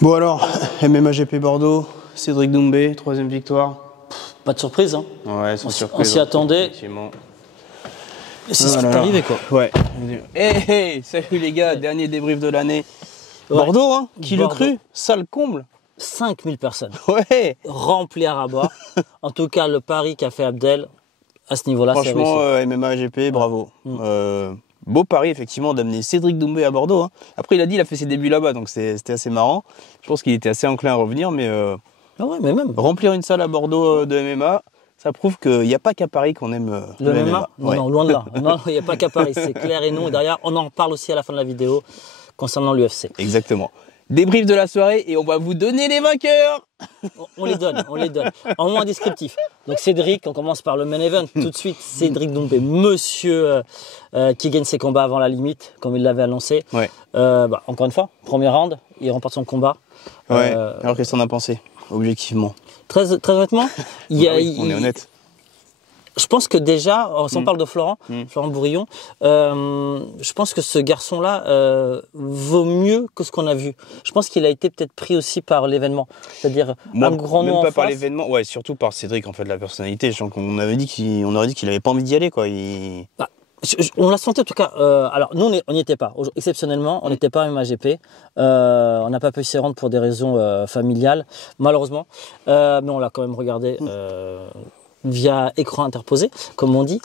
Bon alors, MMA GP Bordeaux, Cédric Doumbé, 3e victoire. Pas de surprise, hein. Ouais, sans surprise. On s'y attendait. Effectivement. C'est ce qui est arrivé, quoi. Ouais. Hey, salut les gars, dernier débrief de l'année. Ouais. Bordeaux, hein, qui le cru, sale comble. 5000 personnes. Ouais. Rempli à rabat. En tout cas, le pari qu'a fait Abdel, à ce niveau-là, c'est réussi. Franchement, MMA GP, bravo. Beau pari, effectivement, d'amener Cédric Doumbé à Bordeaux. Hein. Après, il a dit qu'il a fait ses débuts là-bas, donc c'était assez marrant. Je pense qu'il était assez enclin à revenir, mais, ouais, mais même remplir une salle à Bordeaux de MMA, ça prouve qu'il n'y a pas qu'à Paris qu'on aime le MMA. Ouais. Non, loin de là. Non, il n'y a pas qu'à Paris, c'est clair et non. Et derrière, on en parle aussi à la fin de la vidéo concernant l'UFC. Exactement. Débrief de la soirée et on va vous donner les vainqueurs. On les donne. En moins descriptif. Donc Cédric, on commence par le main event. Tout de suite, Cédric Doumbé, monsieur qui gagne ses combats avant la limite, comme il l'avait annoncé. Ouais. Encore une fois, premier round, il remporte son combat. Ouais. Alors qu'est-ce qu'on a pensé, objectivement? Très honnêtement, on est honnête. Je pense que déjà, si on parle de Florent Bourillon, je pense que ce garçon-là vaut mieux que ce qu'on a vu. Je pense qu'il a été peut-être pris aussi par l'événement. C'est-à-dire un grand nom en face. Même pas par l'événement, ouais, surtout par Cédric, en fait, la personnalité. On aurait dit qu'il n'avait pas envie d'y aller, quoi. On l'a senti en tout cas. Alors nous on n'y était pas. Exceptionnellement, on n'était pas à MAGP. On n'a pas pu s'y rendre pour des raisons familiales, malheureusement. Mais on l'a quand même regardé via écran interposé, comme on dit.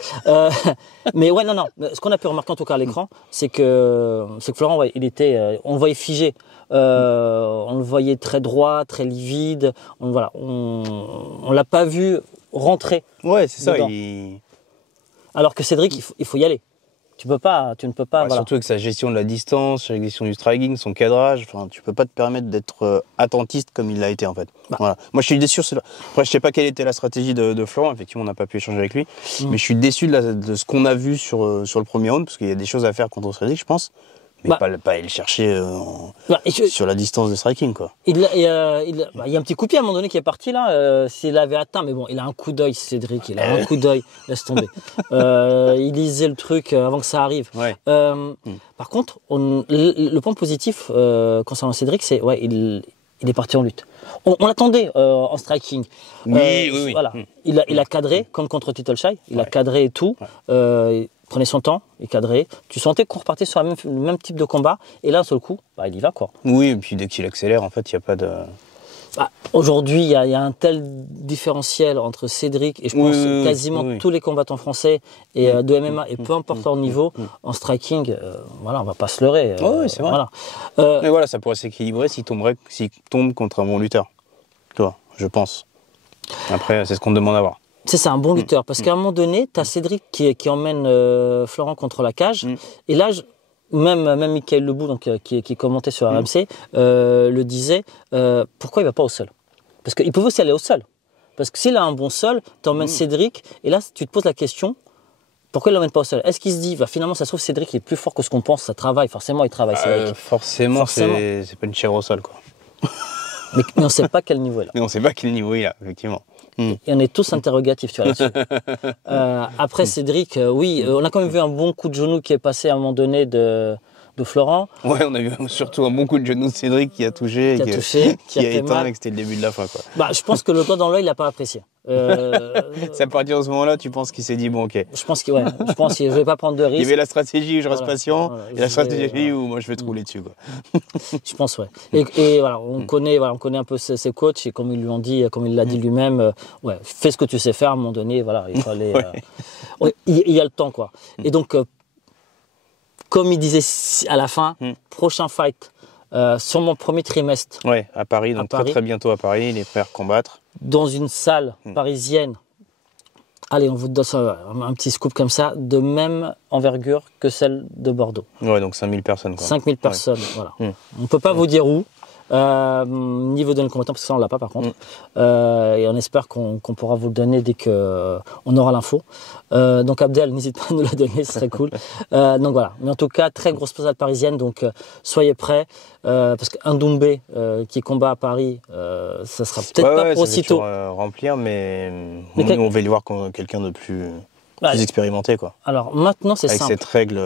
Mais ouais, non. Ce qu'on a pu remarquer en tout cas à l'écran, c'est que Florent, ouais, il était, on le voyait figé. On le voyait très droit, très livide. On l'a pas vu rentrer. Ouais, c'est ça. Alors que Cédric, il faut y aller. Tu ne peux pas. Ouais, voilà. Surtout avec sa gestion de la distance, sa gestion du striking, son cadrage, tu peux pas te permettre d'être attentiste comme il l'a été en fait. Voilà. Moi je suis déçu. Après je sais pas quelle était la stratégie de Florent, effectivement on n'a pas pu échanger avec lui, mais je suis déçu de ce qu'on a vu sur le premier round, parce qu'il y a des choses à faire contre Cédric je pense. Mais pas aller le chercher sur la distance de striking, quoi. Il y a un petit coup de pied à un moment donné qui est parti là. S'il avait atteint, mais bon, il a un coup d'œil, Cédric. Il a un coup d'œil, laisse tomber. Il lisait le truc avant que ça arrive. Ouais. Par contre, le point positif concernant Cédric, c'est il est parti en lutte. On l'attendait en striking. Oui. Voilà. Il a cadré comme contre Titolshai. Il a cadré et tout. Prenait son temps, il cadrait. Tu sentais qu'on repartait sur le même type de combat. Et là, sur le coup, il y va, quoi. Oui, et puis dès qu'il accélère, en fait, il n'y a pas de... Aujourd'hui, il y a un tel différentiel entre Cédric et je pense quasiment tous les combattants français et de MMA, et peu importe leur niveau, en striking, on va pas se leurrer. Oui, c'est vrai. Voilà. Mais voilà, ça pourrait s'équilibrer s'il tombe contre un bon lutteur. Toi, je pense. Après, c'est ce qu'on demande à voir. C'est ça, un bon lutteur. Parce qu'à un moment donné, tu as Cédric qui emmène Florent contre la cage. Et là, même Michael Lebou, donc, qui commentait sur RMC, le disait, pourquoi il ne va pas au sol? Parce qu'il pouvait aussi aller au sol. Parce que s'il a un bon sol, tu emmènes Cédric, et là, tu te poses la question, pourquoi il ne l'emmène pas au sol? Est-ce qu'il se dit, finalement, ça se trouve, Cédric est plus fort que ce qu'on pense, ça travaille, forcément, il travaille, Cédric. Forcément. C'est pas une chair au sol, quoi. Mais on ne sait pas quel niveau il a. Mais on ne sait pas quel niveau il a, effectivement. Et on est tous interrogatifs, tu vois, là-dessus. Après, Cédric, on a quand même vu un bon coup de genou qui est passé à un moment donné de Florent. Ouais, on a vu surtout un bon coup de genou de Cédric qui a touché, qui a éteint et que c'était le début de la fin, quoi. Je pense que le doigt dans l'œil, il n'a pas apprécié. C'est à partir de ce moment-là, tu penses qu'il s'est dit, bon, ok. Je pense qu'il ne vais pas prendre de risque. Il y avait la stratégie où je reste patient, et la stratégie où moi je vais te rouler dessus, quoi. Je pense, ouais. Et voilà, on connaît un peu ses coachs, et comme ils lui ont dit, comme il l'a dit lui-même, fais ce que tu sais faire à un moment donné, voilà, il fallait. Il y a le temps, quoi. Et donc, comme il disait à la fin, prochain fight, sur mon premier trimestre. Ouais, à Paris, donc très bientôt à Paris, les frères combattre. Dans une salle parisienne, allez, on vous donne un petit scoop comme ça, de même envergure que celle de Bordeaux. Ouais, donc 5000 personnes, quoi. 5000 personnes, voilà. On ne peut pas vous dire où. Niveau de nos combattants, parce que ça on l'a pas par contre, et on espère qu'on pourra vous le donner dès qu'on aura l'info. Donc Abdel, n'hésite pas à nous la donner, ce serait cool. Donc voilà, mais en tout cas très grosse salle parisienne, donc soyez prêts, parce qu'un Doumbé qui combat à Paris, ça sera peut-être pas pour aussitôt remplir, mais on va y voir quelqu'un de plus expérimenté, quoi. Alors maintenant c'est avec simple. Cette règle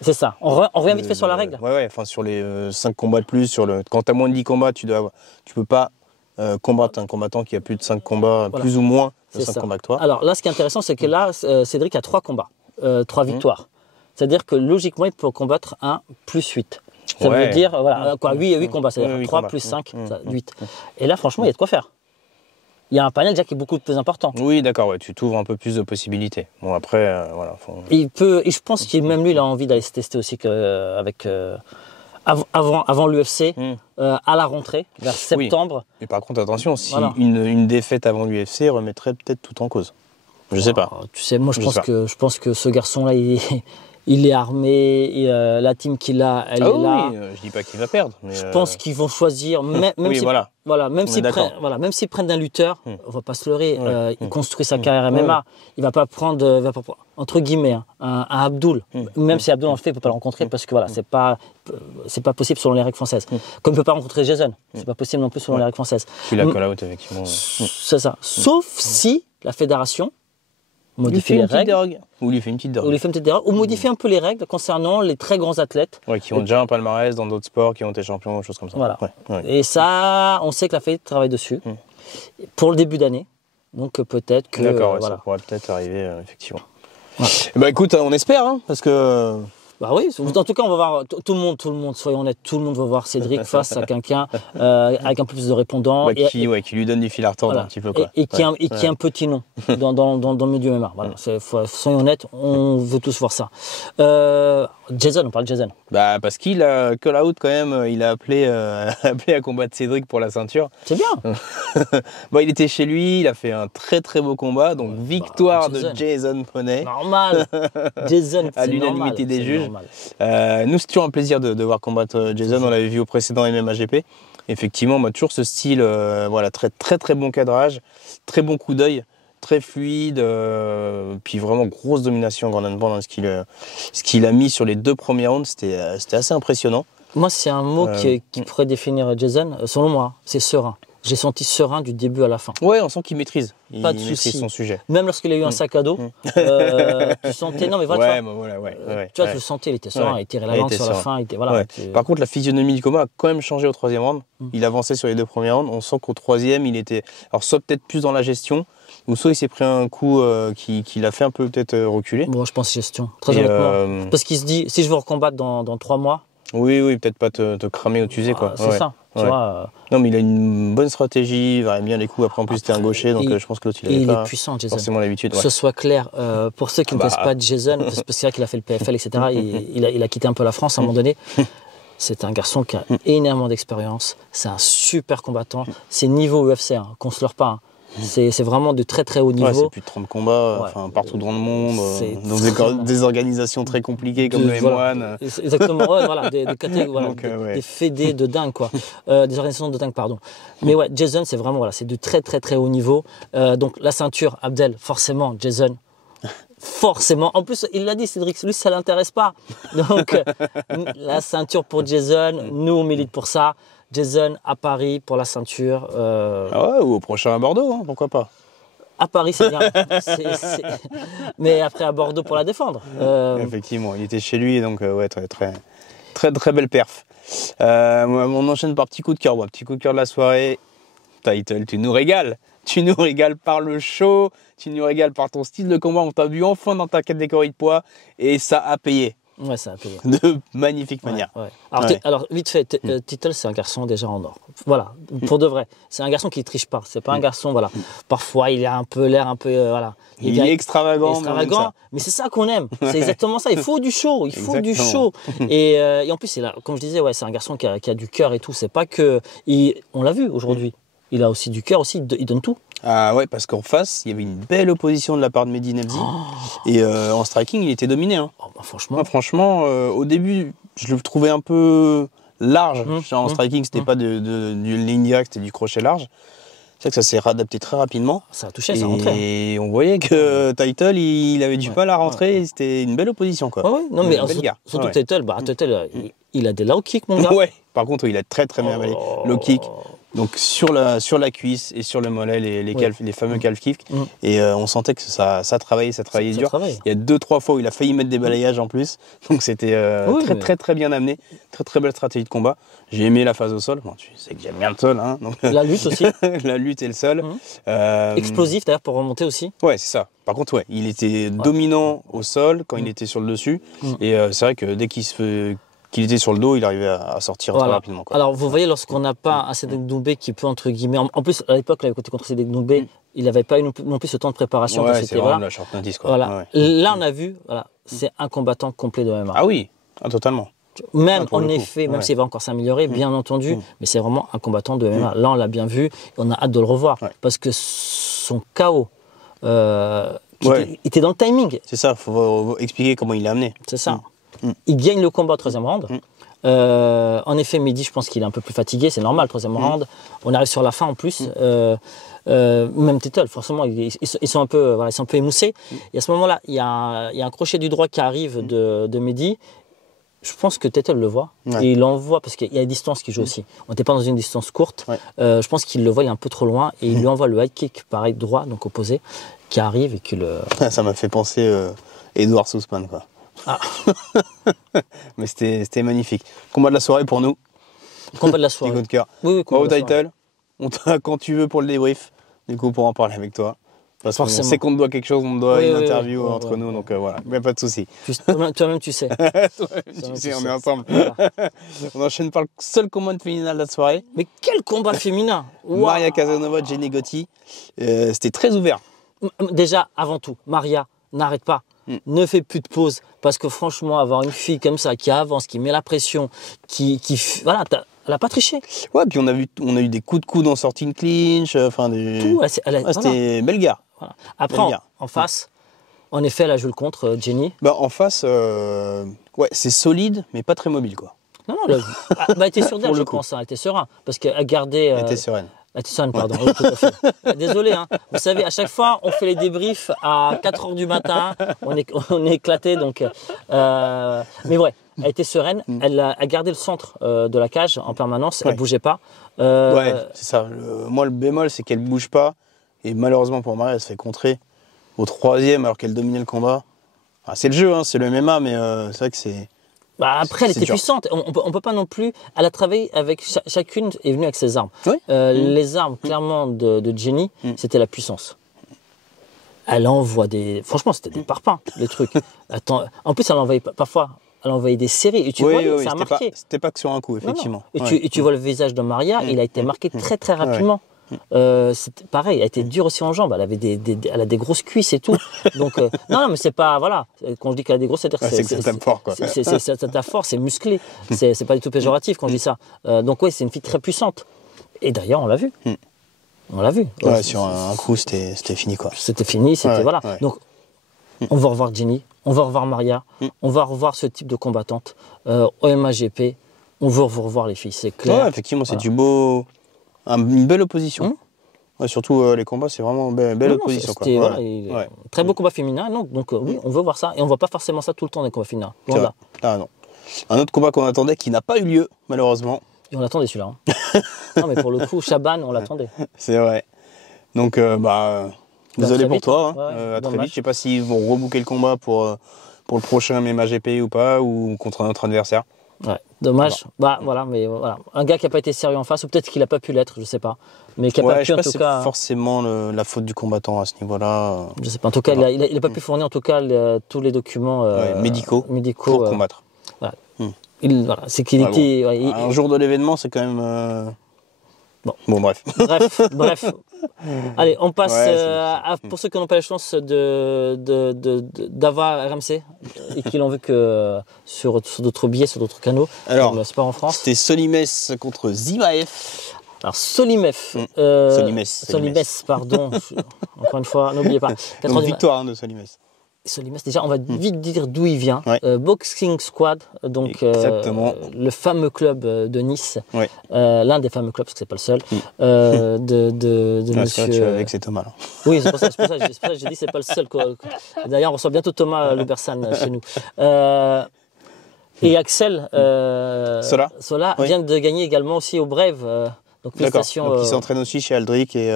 C'est ça. On revient vite fait sur la règle. Ouais, enfin sur les 5 combats de plus, quand tu as moins de 10 combats, tu peux pas combattre un combattant qui a plus de 5 combats, plus ou moins de 5 combats que toi. Alors là, ce qui est intéressant, c'est que là, Cédric a 3 combats, 3 victoires. C'est-à-dire que logiquement, il peut combattre un plus 8. Ça veut dire, voilà, quoi, 8 combats, c'est-à-dire 3 plus 5, 8. Et là, franchement, il y a de quoi faire. Il y a un panel déjà qui est beaucoup plus important. Oui, d'accord, ouais, tu t'ouvres un peu plus de possibilités. Bon, après, voilà. Et je pense que même lui, il a envie d'aller se tester aussi avant l'UFC, à la rentrée, vers septembre. Oui. Mais par contre, attention, si une défaite avant l'UFC remettrait peut-être tout en cause. Je sais pas. Tu sais, moi, je pense que ce garçon-là, il est armé, et, la team qu'il a, elle est là. Oui, je dis pas qu'il va perdre. Mais je pense qu'ils vont choisir, même même s'ils prennent un lutteur, on va pas se leurrer, il construit sa carrière MMA, il va pas prendre, entre guillemets, un Abdul, même si Abdul en fait, il peut pas le rencontrer parce que voilà, c'est pas possible selon les règles françaises. Comme il peut pas rencontrer Jason, c'est pas possible non plus selon les règles françaises. Tu l'as call out effectivement. C'est ça. Sauf si la fédération modifie les règles. Ou lui fait une petite dérogue. Ou modifie un peu les règles concernant les très grands athlètes. Qui ont déjà un palmarès dans d'autres sports, qui ont été champions, choses comme ça. Voilà. Et ça, on sait que la Fédé travaille dessus pour le début d'année. Donc peut-être que. D'accord, ça pourrait peut-être arriver, effectivement. Bah écoute, on espère, parce que. Bah oui, en tout cas, on va voir tout le monde, soyons honnêtes, tout le monde va voir Cédric face à quelqu'un avec un peu plus de répondants. Qui lui donne du fil à retordre un petit peu. Quoi. Et qui a un petit nom dans le milieu MMA. Voilà, soyons honnêtes, on veut tous voir ça. Jason, on parle de Jason. Bah parce qu'il a call out quand même, il a appelé à combattre Cédric pour la ceinture. C'est bien. Il était chez lui, il a fait un très très beau combat, donc victoire de Jason Poney. Normal. Jason, à l'unanimité des juges. Nous, c'est toujours un plaisir de voir combattre Jason. On l'avait vu au précédent MMAGP. Effectivement, toujours ce style, très très très bon cadrage, très bon coup d'œil, très fluide, puis vraiment grosse domination en grand pound. Ce qu'il a mis sur les 2 premiers rounds, c'était assez impressionnant. Moi, c'est un mot qui pourrait définir Jason, selon moi, c'est serein. J'ai senti serein du début à la fin. Ouais, on sent qu'il maîtrise. Pas de soucis. Son sujet. Même lorsqu'il a eu un sac à dos, tu sentais. Non, mais voilà. Tu le sentais, il était serein, il tirait la langue sur la fin. Par contre, la physionomie du combat a quand même changé au 3e round. Il avançait sur les 2 premiers rounds. On sent qu'au 3e, il était. Alors, soit peut-être plus dans la gestion, ou soit il s'est pris un coup qui l'a fait un peu peut-être reculer. Bon, je pense gestion. Très honnêtement. Parce qu'il se dit, si je veux recombattre dans 3 mois. Oui, peut-être pas te cramer ou t'user, quoi. C'est ça. Tu vois, non, mais il a une bonne stratégie, il varie bien les coups. Après, en plus, c'était un gaucher, donc je pense que l'autre, il avait pas puissant, Jason. Forcément l'habitude. Que ce soit clair, pour ceux qui ne connaissent pas Jason, parce que c'est vrai qu'il a fait le PFL, etc., il a quitté un peu la France à un moment donné. C'est un garçon qui a énormément d'expérience, c'est un super combattant, c'est niveau UFC, qu'on ne se leurre pas. C'est vraiment de très très haut niveau. C'est plus de 30 combats, partout dans le monde, dans des organisations très compliquées comme le M1. Exactement, des catégories, des fédés de dingue, quoi. Des organisations de dingue, pardon. Mais Jason, c'est vraiment, c'est de très très très haut niveau. Donc la ceinture, Abdel, forcément, Jason. Forcément. En plus, il l'a dit, Cédric, lui, ça ne l'intéresse pas. Donc, la ceinture pour Jason, nous, on milite pour ça. Jason à Paris pour la ceinture. Ou au prochain à Bordeaux, pourquoi pas. À Paris, c'est bien. Mais après à Bordeaux pour la défendre. Effectivement, il était chez lui, donc très, très, très, très belle perf. On enchaîne par petit coup de cœur. Petit coup de cœur de la soirée. Title, tu nous régales. Tu nous régales par le show, tu nous régales par ton style de combat. On t'a vu enfin dans ta catégorie de poids et ça a payé. Ouais, ça a payé. De magnifique manière. Alors, vite fait, Title, c'est un garçon déjà en or. Voilà, pour de vrai. C'est un garçon qui ne triche pas. C'est pas un garçon, Parfois, il a l'air un peu, Il est extravagant. Mais c'est ça qu'on aime. C'est exactement ça. Il faut du show. Et en plus, comme je disais, c'est un garçon qui a du cœur et tout. C'est pas que. On l'a vu aujourd'hui. Il a aussi du cœur, il donne tout. Ah ouais, parce qu'en face, il y avait une belle opposition de la part de Mehdi Nefzi. Et en striking, il était dominé. Franchement, au début, je le trouvais un peu large. En striking, c'était pas du ligne directe, c'était du crochet large. C'est vrai que ça s'est réadapté très rapidement. Ça a touché, ça a rentré. Et on voyait que Title, il avait du mal à rentrer. C'était une belle opposition, quoi. Non, mais surtout Title, Title, il a des low kicks, mon gars. Ouais, par contre, il a très très bien avalé. Low kick. Donc sur la cuisse et sur le mollet, les fameux calf kicks. Et on sentait que ça travaillait dur. Il y a 2-3 fois où il a failli mettre des balayages en plus. Donc c'était très bien amené. Très belle stratégie de combat. J'ai aimé la phase au sol. Bon, tu sais que j'aime bien le sol. Hein, donc... La lutte aussi. La lutte et le sol. Explosif d'ailleurs pour remonter aussi. Ouais, c'est ça. Par contre, il était dominant au sol quand il était sur le dessus. Et c'est vrai que dès qu'il était sur le dos, il arrivait à sortir très rapidement. Quoi. Alors, vous voyez, lorsqu'on n'a pas un Cédric Doumbé qui peut, entre guillemets... En plus, à l'époque, quand contre Cédric Doumbé, il n'avait pas eu non plus ce temps de préparation. Ouais, c'est vraiment la short notice. Quoi. Voilà. Ouais. Là, on a vu, c'est un combattant complet de MMA. Ah oui, totalement. Même, en effet, même s'il va encore s'améliorer, bien entendu, mais c'est vraiment un combattant de MMA. Là, on l'a bien vu, et on a hâte de le revoir. Parce que son KO... il était dans le timing. C'est ça, il faut expliquer comment il l'a amené. C'est ça. Il gagne le combat au 3e round. En effet, Mehdi, je pense qu'il est un peu plus fatigué, c'est normal, 3e round. On arrive sur la fin en plus. Même Tettel, forcément, ils sont un peu émoussés. Et à ce moment-là, il y a un crochet du droit qui arrive de Mehdi. Je pense que Tettel le voit. Et il l'envoie, parce qu'il y a une distance qui joue aussi. On n'était pas dans une distance courte. Je pense qu'il le voit, il est un peu trop loin. Et il lui envoie le high kick, pareil, droit, donc opposé, qui arrive et qui le... Ça m'a fait penser Edouard Sussman, quoi. Ah. Mais c'était magnifique. Combat de la soirée pour nous. Combat de la soirée. Petit coup de cœur. Oui, au title. On t'a quand tu veux pour le débrief. Du coup, pour en parler avec toi. Parce qu'on sait qu'on te doit quelque chose, on te doit une interview entre nous, donc voilà, mais pas de souci. Toi-même, tu sais. Tu sais, on est ensemble. Voilà. On enchaîne par le seul combat féminin de la soirée. Mais quel combat féminin! Maria Casanova, Jenny Gotti. C'était très ouvert. Déjà, avant tout, Maria, n'arrête pas. Ne fais plus de pause, parce que franchement, avoir une fille comme ça qui avance, qui met la pression, voilà, elle n'a pas triché. Ouais, puis on a eu des coups de coude en sortie de clinch, enfin tout. C'était belle gare. Voilà. Après, en face, en effet, elle a joué le contre, Jenny. En face, c'est solide, mais pas très mobile, quoi. Non, elle était sûre d'elle, je pense. Elle était serein, parce qu'elle gardait. Elle était sereine. Pardon, oui, tout à fait. Désolé, hein. Vous savez, à chaque fois, on fait les débriefs à 4h du matin, on est éclaté, donc... mais ouais, elle était sereine, elle a gardé le centre de la cage en permanence, elle ne bougeait pas. C'est ça. Moi, le bémol, c'est qu'elle ne bouge pas, et malheureusement pour Maria, elle se fait contrer au 3e alors qu'elle dominait le combat. Enfin, c'est le jeu, hein, c'est le MMA, mais c'est vrai que c'est... Après, elle était puissante. On peut pas non plus. Elle a travaillé avec chacune est venue avec ses armes. Oui. Les armes, clairement, de Jenny, c'était la puissance. Elle envoie des. Franchement, c'était des parpaings, les trucs. Attends. En plus, elle envoyait parfois. Elle envoyait des séries. Et tu vois, ça a marqué. C'était pas que sur un coup, effectivement. Non. Et tu vois le visage de Maria, il a été marqué très très rapidement. C'était pareil, elle était dure aussi en jambes, elle avait elle a des grosses cuisses et tout. Donc non, mais c'est pas, voilà, quand je dis qu'elle a des grosses, c'est-à-dire que ça tape fort, quoi. Ça tape fort, c'est musclé, c'est pas du tout péjoratif quand je dis ça. Donc ouais, c'est une fille très puissante. Et d'ailleurs, on l'a vu. On l'a vu. Ouais, sur un coup, c'était fini, quoi. C'était fini, voilà. Donc on va revoir Jenny, on va revoir Maria, on va revoir ce type de combattante au MAGP. On veut revoir les filles, c'est clair. Ouais, effectivement, c'est du beau. Une belle opposition. Surtout les combats, c'est vraiment belle opposition. Quoi. Très beau combat féminin. Donc oui, on veut voir ça. Et on ne voit pas forcément ça tout le temps dans les combats féminins. Voilà. Ah, non. Un autre combat qu'on attendait qui n'a pas eu lieu, malheureusement. Et on l'attendait celui-là. Hein. Non, mais pour le coup, Chaban, on l'attendait. C'est vrai. Donc, désolé pour toi. Hein. À très vite. Je ne sais pas s'ils vont rebooker le combat pour le prochain MAGP ou pas, ou contre un autre adversaire. Ouais, dommage. Voilà, mais voilà. Un gars qui n'a pas été sérieux en face, ou peut-être qu'il n'a pas pu l'être, je sais pas. Mais qui n'a pas pu, en tout cas. C'est forcément la faute du combattant à ce niveau-là. Je sais pas. En tout cas, il n'a pas pu fournir en tout cas tous les documents médicaux pour combattre. Voilà. C'est qu'il était. Un jour de l'événement, c'est quand même. Bon, bref. Bref. Allez, on passe pour ceux qui n'ont pas la chance d'avoir RMC et qui l'ont vu que sur d'autres billets, sur d'autres canaux. Alors, c'est pas en France. C'était Solimès contre Zimaev. Alors Solimès, pardon. Encore une fois, n'oubliez pas. Donc, victoire de Solimès. Solimès, déjà, on va vite dire d'où il vient. Boxing Squad, donc le fameux club de Nice, l'un des fameux clubs, parce que c'est pas le seul, de monsieur. Tu avec c'est Thomas. Là. Oui, c'est pour ça que j'ai dit c'est pas le seul. D'ailleurs, on reçoit bientôt Thomas Lebersan chez nous. Et Axel Sola vient de gagner également aussi au Brave. Donc D'accord. félicitations Donc, il s'entraîne aussi chez Aldric et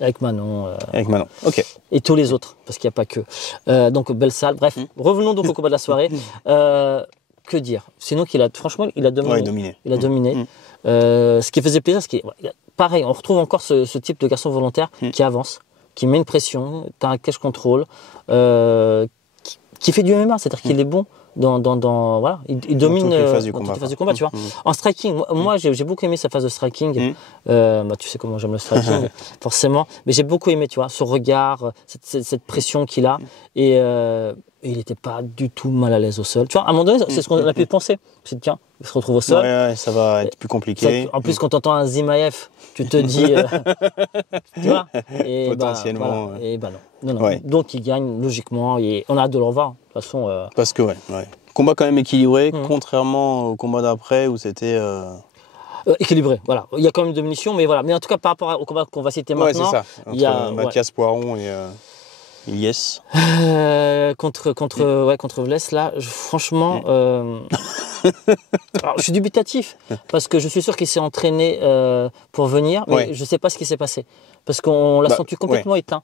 avec Manon. avec Manon. Ok. Et tous les autres, parce qu'il n'y a pas que. Donc belle salle. Bref, revenons donc au combat de la soirée. Que dire? Sinon franchement, il a dominé. Ouais, dominé. Il a dominé. Ce qui faisait plaisir, pareil, on retrouve encore ce type de garçon volontaire qui avance, qui met une pression, qui a un cache contrôle, qui fait du MMA, c'est-à-dire qu'il est bon voilà, il domine toutes les phases du dans combat, toutes les phases du combat, tu vois. En striking, moi j'ai beaucoup aimé sa phase de striking. Tu sais comment j'aime le striking, forcément. Mais j'ai beaucoup aimé, tu vois, ce regard, cette pression qu'il a. Et il n'était pas du tout mal à l'aise au sol. Tu vois, à un moment donné, c'est ce qu'on a pu penser. C'est tiens, il se retrouve au sol. Ouais, ça va être plus compliqué. En plus, quand tu entends un Zimaev, tu te dis, tu vois, et potentiellement. Voilà, et non. Ouais. Donc il gagne logiquement et on a hâte de le revoir. De toute façon. Parce que combat quand même équilibré, contrairement au combat d'après où c'était. Équilibré, voilà. Il y a quand même une domination, mais voilà. Mais en tout cas, par rapport au combat qu'on va citer maintenant, c'est ça. Entre il y a Mathias Poiron et Ilyes. contre Vless, là, franchement, alors, je suis dubitatif parce que je suis sûr qu'il s'est entraîné pour venir, mais je ne sais pas ce qui s'est passé parce qu'on l'a senti complètement éteint.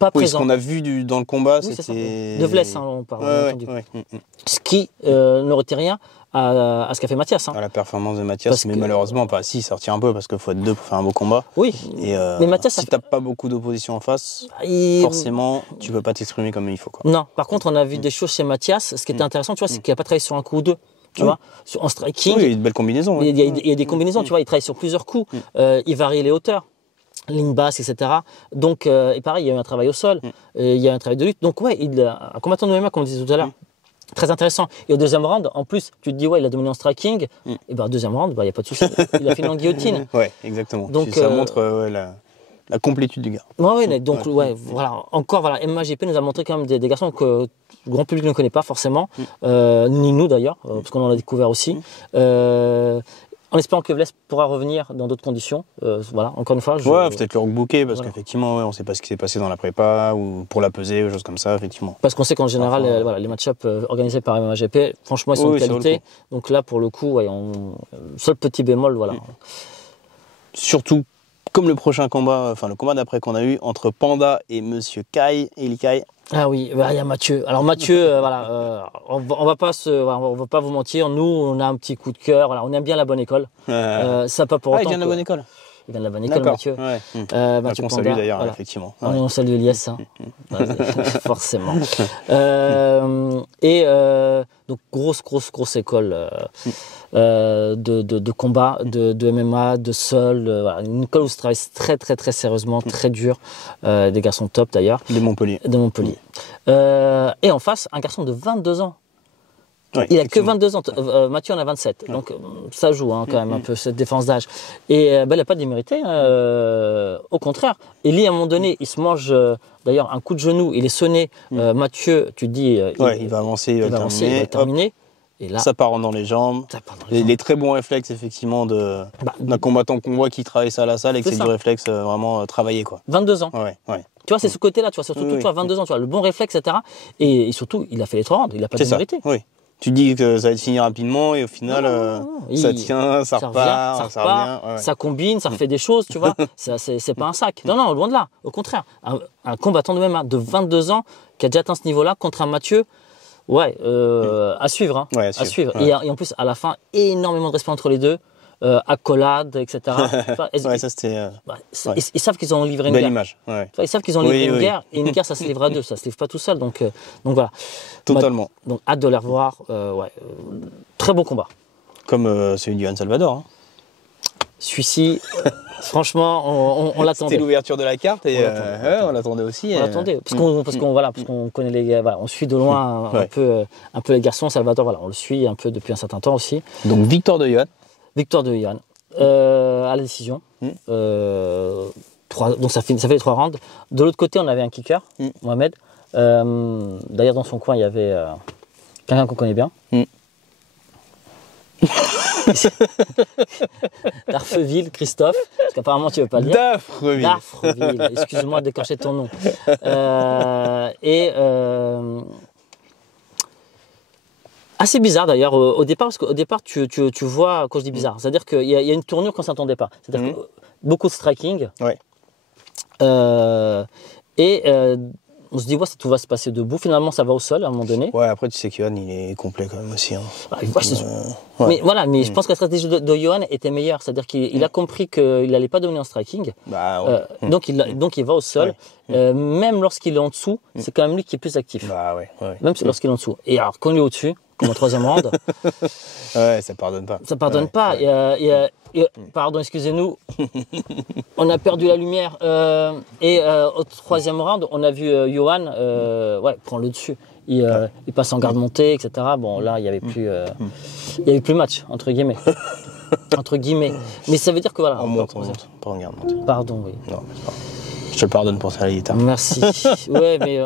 Pas présent. Ce qu'on a vu dans le combat, c'était de Vless, on parle, entendu. Ce qui ne retient rien à ce qu'a fait Mathias. À la performance de Mathias, mais malheureusement, si, ça retient un peu parce qu'il faut être deux pour faire un beau combat. Oui, et mais Mathias, si tu n'as pas beaucoup d'opposition en face, forcément, tu ne peux pas t'exprimer comme il faut. Quoi. Non, par contre, on a vu des choses chez Mathias. Ce qui était intéressant, tu vois, c'est qu'il n'a pas travaillé sur un coup ou deux. Tu vois, en striking. Oui, il y a une belle combinaison. Il y a des combinaisons, tu vois, il travaille sur plusieurs coups. Il varie les hauteurs. Ligne basse, etc. Donc, et pareil, il y a eu un travail au sol, il y a eu un travail de lutte. Donc, un combattant de MMA, comme on disait tout à l'heure, très intéressant. Et au deuxième round, en plus, tu te dis, il a dominé en striking. Et au deuxième round, il n'y a pas de souci. Il a fini en guillotine. Ouais, exactement. Donc, ça montre la complétude du gars. Donc, voilà. Encore, MMAGP nous a montré quand même des garçons que le grand public ne connaît pas forcément, ni nous d'ailleurs, parce qu'on en a découvert aussi. En espérant que Vless pourra revenir dans d'autres conditions. Voilà, encore une fois. Peut-être le rebooker parce qu'effectivement, on ne sait pas ce qui s'est passé dans la prépa ou pour la pesée ou choses comme ça, effectivement. Parce qu'on sait qu'en général, les match-ups organisés par MMAGP, franchement, ils sont de qualité. Donc là, pour le coup, seul petit bémol, voilà. Surtout, comme le prochain combat, le combat d'après qu'on a eu entre Panda et Monsieur Kai, Eli Kai. Ah oui, il y a Mathieu. Alors Mathieu, on va pas vous mentir, nous on a un petit coup de cœur, on aime bien la bonne école. Ça pas pour autant. Il vient de la bonne école. Il vient de la bonne école, Mathieu. Mathieu on salue d'ailleurs, effectivement. On salue Elias, forcément. Donc grosse école de combat, de MMA, de sol. Une école où se travaille très très très sérieusement, très dur. Des garçons top d'ailleurs. De Montpellier. Et en face, un garçon de 22 ans. Ouais, il a que 22 ans, Mathieu en a 27, donc ça joue quand même un peu cette défense d'âge. Et il n'a pas démérité, au contraire. Eli à un moment donné, il se mange d'ailleurs un coup de genou, il est sonné. Mathieu, tu te dis, il va avancer, il va terminer. Et là, ça part dans les jambes. Les très bons réflexes effectivement d'un combattant qu'on voit qui travaille ça à la salle et que c'est du réflexe vraiment travaillé quoi. 22 ans. Ouais. Tu vois, c'est ce côté-là, tu vois, surtout toi, 22 ans, tu vois, le bon réflexe, etc. Et surtout, il a fait les 3 rounds, il n'a pas démérité. Oui. Tu dis que ça va être fini rapidement et au final, ça tient, ça repart, ça revient. Ça combine, ça refait des choses, tu vois. C'est pas un sac. Non, loin de là. Au contraire, un combattant de MMA de 22 ans qui a déjà atteint ce niveau-là contre un Mathieu, à suivre. Hein, à suivre. Et en plus, à la fin, énormément de respect entre les deux. Accolades, etc. Ça c'était. Ils savent qu'ils ont livré une belle guerre. Image. Ils savent qu'ils ont livré une guerre, et une guerre ça se livre à deux, ça se livre pas tout seul. Donc voilà. Totalement. Donc hâte de les revoir. Très bon combat. Comme celui du Johan Salvador. Hein. Celui-ci, franchement, on l'attendait. C'était l'ouverture de la carte et on l'attendait aussi. On l'attendait parce qu'on connaît les gars. On suit de loin un peu les garçons. Salvador, on le suit un peu depuis un certain temps aussi. Donc victoire de Johan. Victoire de Johan à la décision. Donc ça fait les 3 rounds. De l'autre côté, on avait un kicker, Mohamed. D'ailleurs, dans son coin, il y avait quelqu'un qu'on connaît bien. D'Arfeville, Christophe, parce qu'apparemment tu ne veux pas le dire. D'Arfeville, excuse-moi d'écorcher ton nom. Assez bizarre d'ailleurs au départ, parce qu'au départ, tu vois, quand je dis bizarre, c'est-à-dire qu'il y a une tournure qu'on ne s'attendait pas. C'est-à-dire que beaucoup de striking. Ouais. On se dit, ouais, tout va se passer debout. Finalement, ça va au sol à un moment donné. Ouais, après, tu sais que Johan, il est complet quand même aussi. Hein. Mais voilà, mais je pense que la stratégie de Johan était meilleure. C'est-à-dire qu'il a compris qu'il n'allait pas dominer en striking. Bah, ouais. Donc il va au sol. Ouais. Même lorsqu'il est en dessous, c'est quand même lui qui est plus actif. Bah ouais. Même lorsqu'il est en dessous. Et alors, quand il est au-dessus, comme au troisième round. Ouais, ça pardonne pas. Ça pardonne pas. Ouais. Pardon, excusez-nous. On a perdu la lumière. Au troisième round, on a vu Johan prendre le dessus. Il passe en garde montée, etc. Bon, là, il n'y avait plus match, entre guillemets. Mais ça veut dire que voilà. On monte. Pas en garde montée. Pardon, oui. Non, c'est pas grave. Je te le pardonne pour ça, la guitare. Merci. Ouais, mais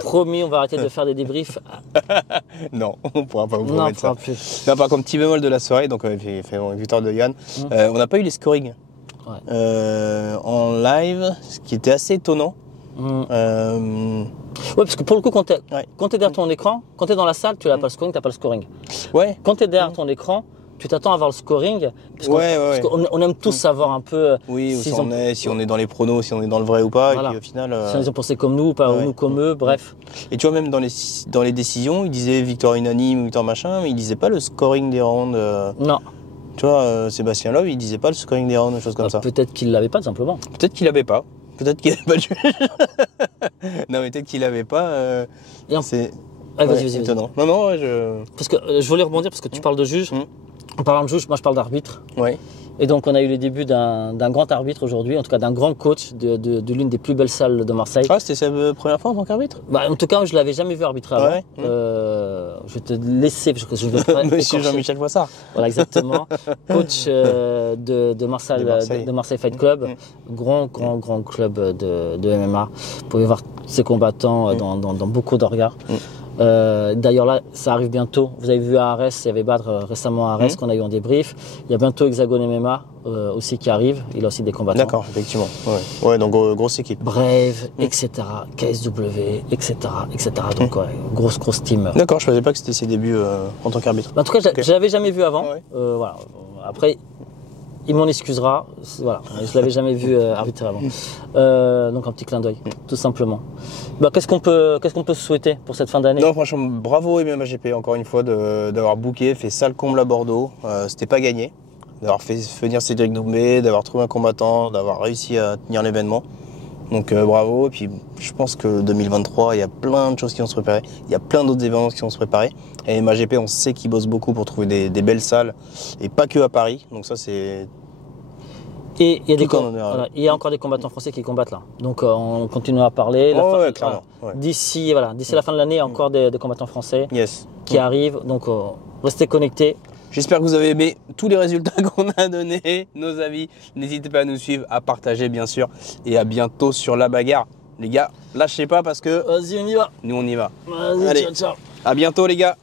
promis, on va arrêter de faire des débriefs. Non, on ne pourra pas vous Non, promettre ça. plus. Non, par contre, petit bémol de la soirée, donc victoire de Johan. On n'a pas eu les scorings en live, ce qui était assez étonnant. Ouais, parce que pour le coup, quand tu es derrière ton écran, quand tu es dans la salle, tu n'as pas le scoring, tu n'as pas le scoring. Ouais. Quand tu es derrière ton écran, tu t'attends à avoir le scoring. Parce qu'on aime tous savoir un peu si on est dans les pronos, si on est dans le vrai ou pas. Voilà. Et puis au final, si ils ont pensé comme nous ou pas, ou nous comme eux, bref. Et tu vois, même dans les décisions, ils disaient victoire unanime, victoire machin, mais ils disaient pas le scoring des rounds. Non. Tu vois, Sébastien Loeb, il disait pas le scoring des rounds, des choses comme ça. Peut-être qu'il l'avait pas, tout simplement. Peut-être qu'il l'avait pas. Peut-être qu'il n'avait pas le juge. Non, mais peut-être qu'il l'avait pas. C'est vas-y. étonnant. Non, Parce que je voulais rebondir parce que tu parles de juge. En parlant de juge, moi je parle d'arbitre. Ouais. Et donc on a eu les débuts d'un grand arbitre aujourd'hui, en tout cas d'un grand coach de l'une des plus belles salles de Marseille. Ah, c'était sa première fois en tant qu'arbitre ? Bah, en tout cas, je ne l'avais jamais vu arbitrer avant. Ouais. Je vais te laisser parce que je veux pas. Monsieur Jean-Michel Boissard. Voilà, exactement. Coach de Marseille Fight Club. Grand club de MMA. Vous pouvez voir ses combattants dans beaucoup de regards. D'ailleurs là, ça arrive bientôt. Vous avez vu à Arès, il y avait Badr récemment à Arès qu'on a eu en débrief. Il y a bientôt Hexagone MMA aussi qui arrive. Il a aussi des combattants. D'accord, effectivement. Ouais, donc grosse équipe. Brave, etc. KSW, etc. Donc grosse team. D'accord, je ne savais pas que c'était ses débuts en tant qu'arbitre. En tout cas, je l'avais jamais vu avant. Ouais. Voilà. Après, il m'en excusera. Voilà, je l'avais jamais vu arbitrer avant. Donc un petit clin d'œil, tout simplement. Bah, qu'est-ce qu'on peut se souhaiter pour cette fin d'année ? Non, franchement, bravo MMAGP encore une fois d'avoir booké, fait sale comble à Bordeaux. C'était pas gagné, d'avoir fait venir Cédric Doumbé, d'avoir trouvé un combattant, d'avoir réussi à tenir l'événement. Donc bravo. Et puis je pense que 2023, il y a plein de choses qui vont se préparer. Il y a plein d'autres événements qui vont se préparer. Et MMAGP, on sait qu'ils bossent beaucoup pour trouver des belles salles et pas que à Paris. Donc ça, c'est. Et il y a encore des combattants français qui combattent là. Donc on continue à parler. Clairement. Ouais. D'ici la fin de l'année, il y a encore des combattants français qui arrivent. Donc restez connectés. J'espère que vous avez aimé tous les résultats qu'on a donnés, nos avis. N'hésitez pas à nous suivre, à partager bien sûr. Et à bientôt sur La Bagarre. Les gars, lâchez pas parce que... Vas-y, on y va. Nous, on y va. Vas-y, allez, ciao. À bientôt les gars.